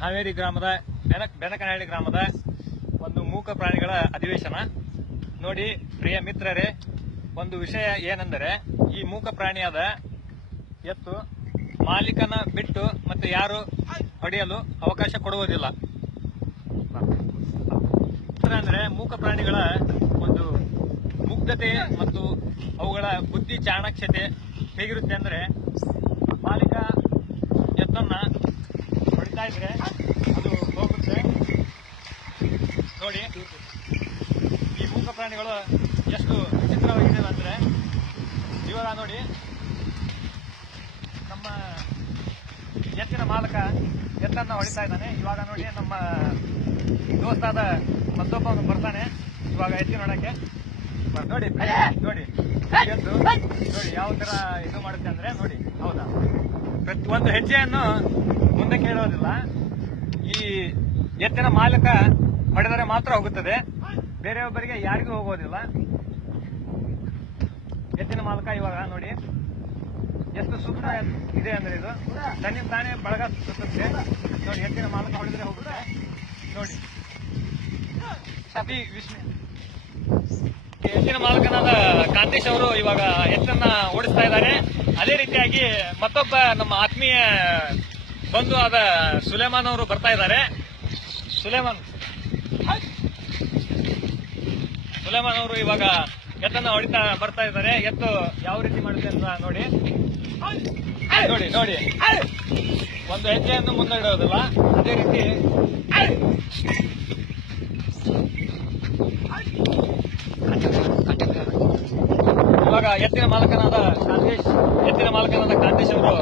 ಹಾವೇರಿ ಗ್ರಾಮದ ಬೆನಕನಹಳ್ಳಿ ಗ್ರಾಮದ ಒಂದು ಮೂಕ ಪ್ರಾಣಿಗಳ ಅಧಿವೇಶನ. ನೋಡಿ ಪ್ರಿಯ ಮಿತ್ರರೇ, ಒಂದು ವಿಷಯ ಏನೆಂದರೆ, ಈ ಮೂಕ ಪ್ರಾಣಿಯಾದ ಎತ್ತು ಮಾಲೀಕನ ಬಿಟ್ಟು ಮತ್ತೆ ಯಾರು ಹೊಡೆಯಲು ಅವಕಾಶ ಕೊಡುವುದಿಲ್ಲ. ಅಂದ್ರೆ ಮೂಕ ಪ್ರಾಣಿಗಳ ಒಂದು ಮುಗ್ಧತೆ ಮತ್ತು ಅವುಗಳ ಬುದ್ಧಿ ಚಾಣಾಕ್ಷತೆ ಹೇಗಿರುತ್ತೆ ಅಂದ್ರೆ, ಮಾಲೀಕ ಎತ್ತನ್ನ ಹೊಡಿತಾ ಇದ್ರೆ ಅದು ಹೋಗುತ್ತೆ. ನೋಡಿ ಈ ಮೂಕ ಪ್ರಾಣಿಗಳು ಎಷ್ಟು ವಿಚಿತ್ರವಾಗಿದೆ ಅಂದ್ರೆ, ಇವಾಗ ನೋಡಿ ನಮ್ಮ ಎತ್ತಿನ ಮಾಲಕ ಎತ್ತನ್ನ ಹೊಡಿತಾ ಇದ್ದಾನೆ. ಇವಾಗ ನೋಡಿ ನಮ್ಮ ದೋಸ್ತಾದ ಮತ್ತೊಬ್ಬ ಬರ್ತಾನೆ ಇವಾಗ ಎತ್ತಿನ ಹೊಡಕ್ಕೆ. ನೋಡಿ ನೋಡಿ ಎತ್ತು ನೋಡಿ ಯಾವ ತರ ಇದು ಮಾಡುತ್ತೆ ಅಂದ್ರೆ, ನೋಡಿ ಹೌದಾ, ಪ್ರತಿಯೊಂದು ಹೆಜ್ಜೆಯನ್ನು ಮುಂದಕ್ಕೆ ಹೇಳೋದಿಲ್ಲ. ಈ ಎತ್ತಿನ ಮಾಲಕ ಹೊಡೆದರೆ ಮಾತ್ರ ಹೋಗುತ್ತದೆ, ಬೇರೆಯೊಬ್ಬರಿಗೆ ಯಾರಿಗೂ ಹೋಗೋದಿಲ್ಲ. ಎತ್ತಿನ ಮಾಲಕ ಇವಾಗ ನೋಡಿ ಎಷ್ಟು ಸೂಕ್ಷ್ಮ ಇದೆ ಅಂದ್ರೆ, ಇದು ತನ್ನಿಂದ ತಾನೇ ಬಳಗ ಸುತ್ತುತ್ತೆ. ನೋಡಿ ಎತ್ತಿನ ಮಾಲಕ ಹೊಡೆದ್ರೆ ಹೋಗುತ್ತೆ. ನೋಡಿ ಎತ್ತಿನ ಮಾಲಕನಾದ ಕಾಂತೇಶ್ ಅವರು ಇವಾಗ ಎತ್ತನ್ನ ಓಡಿಸ್ತಾ ಇದ್ದಾರೆ. ಅದೇ ರೀತಿಯಾಗಿ ಮತ್ತೊಬ್ಬ ನಮ್ಮ ಆತ್ಮೀಯ ಬಂಧು ಆದ ಸುಲೇಮಾನ್ ಅವರು ಬರ್ತಾ ಇದ್ದಾರೆ. ಸುಲೇಮಾನ್ ಅವರು ಇವಾಗ ಎತ್ತನ್ನ ಹೊಡಿತಾ ಬರ್ತಾ ಇದ್ದಾರೆ. ಎತ್ತು ಯಾವ ರೀತಿ ಮಾಡುತ್ತೆ ಅಂತ ನೋಡಿ ನೋಡಿ ನೋಡಿ ಒಂದು ಹೆಜ್ಜೆಯನ್ನು ಮುನ್ನಡೆಯೋದಿಲ್ಲ. ಅದೇ ರೀತಿ ಇವಾಗ ಎತ್ತಿನ ಮಾಲಕನಾದ ಕಾಂತೇಶ್ ಅವರು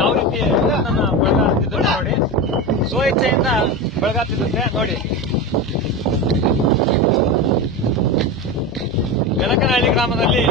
ಯಾವ ರೀತಿ ಎತ್ತನ್ನ ಬಳಗಾತಿದ್ರು ನೋಡಿ, ಸ್ವಇಚ್ಛೆಯಿಂದ ಬಳಗಾತಿರುತ್ತೆ. ನೋಡಿ ಬೆನಕನಹಳ್ಳಿ ಗ್ರಾಮದಲ್ಲಿ